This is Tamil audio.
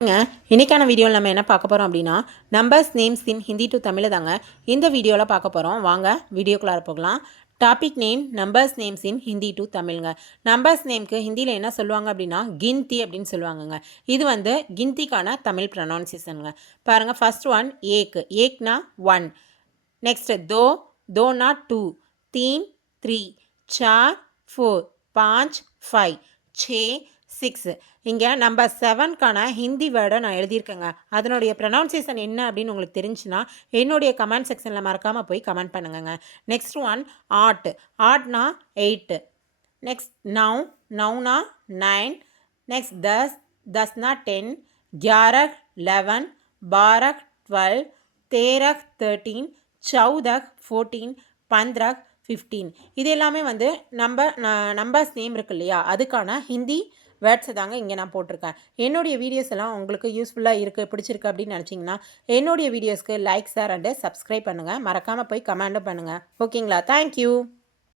இன்னைக்கான வீடியோவில் நம்ம என்ன பார்க்க போகிறோம் அப்படின்னா numbers names in Hindi to Tamil தாங்க இந்த வீடியோவில் பார்க்க போகிறோம். வாங்க வீடியோக்குள்ளார போகலாம். Topic name numbers names in Hindi to தமிழ்ங்க. நம்பர்ஸ் நேம்க்கு ஹிந்தியில் என்ன சொல்லுவாங்க அப்படின்னா கின்தி அப்படின்னு சொல்லுவாங்கங்க. இது வந்து கின்திக்கான தமிழ் ப்ரொனவுன்சியேஷனுங்க. பாருங்கள், ஃபர்ஸ்ட் ஒன் ஏக்னா 1, நெக்ஸ்ட் தோனா 2, தீன் 3, சார் 4, 5 5, 6 இங்கே நம்பர் 7க்கான ஹிந்தி வேர்டை நான் எழுதியிருக்கேங்க. அதனுடைய ப்ரொனவுன்சியேஷன் என்ன அப்படின்னு உங்களுக்கு தெரிஞ்சுன்னா என்னுடைய கமெண்ட் செக்ஷனில் மறக்காமல் போய் கமெண்ட் பண்ணுங்கங்க. நெக்ஸ்ட் ஒன் ஆட்னா 8, நெக்ஸ்ட் நவுனா 9, நெக்ஸ்ட் தஸ்னா 10, 11 11, 12 12, 13 14, 14, 15 15. இது எல்லாமே வந்து நம்பர்ஸ் நேம் இருக்கு இல்லையா, அதுக்கான ஹிந்தி வேர்ட்ஸை தாங்க இங்கே நான் போட்டிருக்கேன். என்னுடைய வீடியோஸ் எல்லாம் உங்களுக்கு யூஸ்ஃபுல்லாக இருக்குது, பிடிச்சிருக்கு அப்படின்னு நினச்சிங்கன்னா என்னுடைய வீடியோஸ்க்கு லைக், ஷேர் அண்டு சப்ஸ்கிரைப் பண்ணுங்கள். மறக்காமல் போய் கமெண்ட்டும் பண்ணுங்கள். ஓகேங்களா? தேங்க்யூ.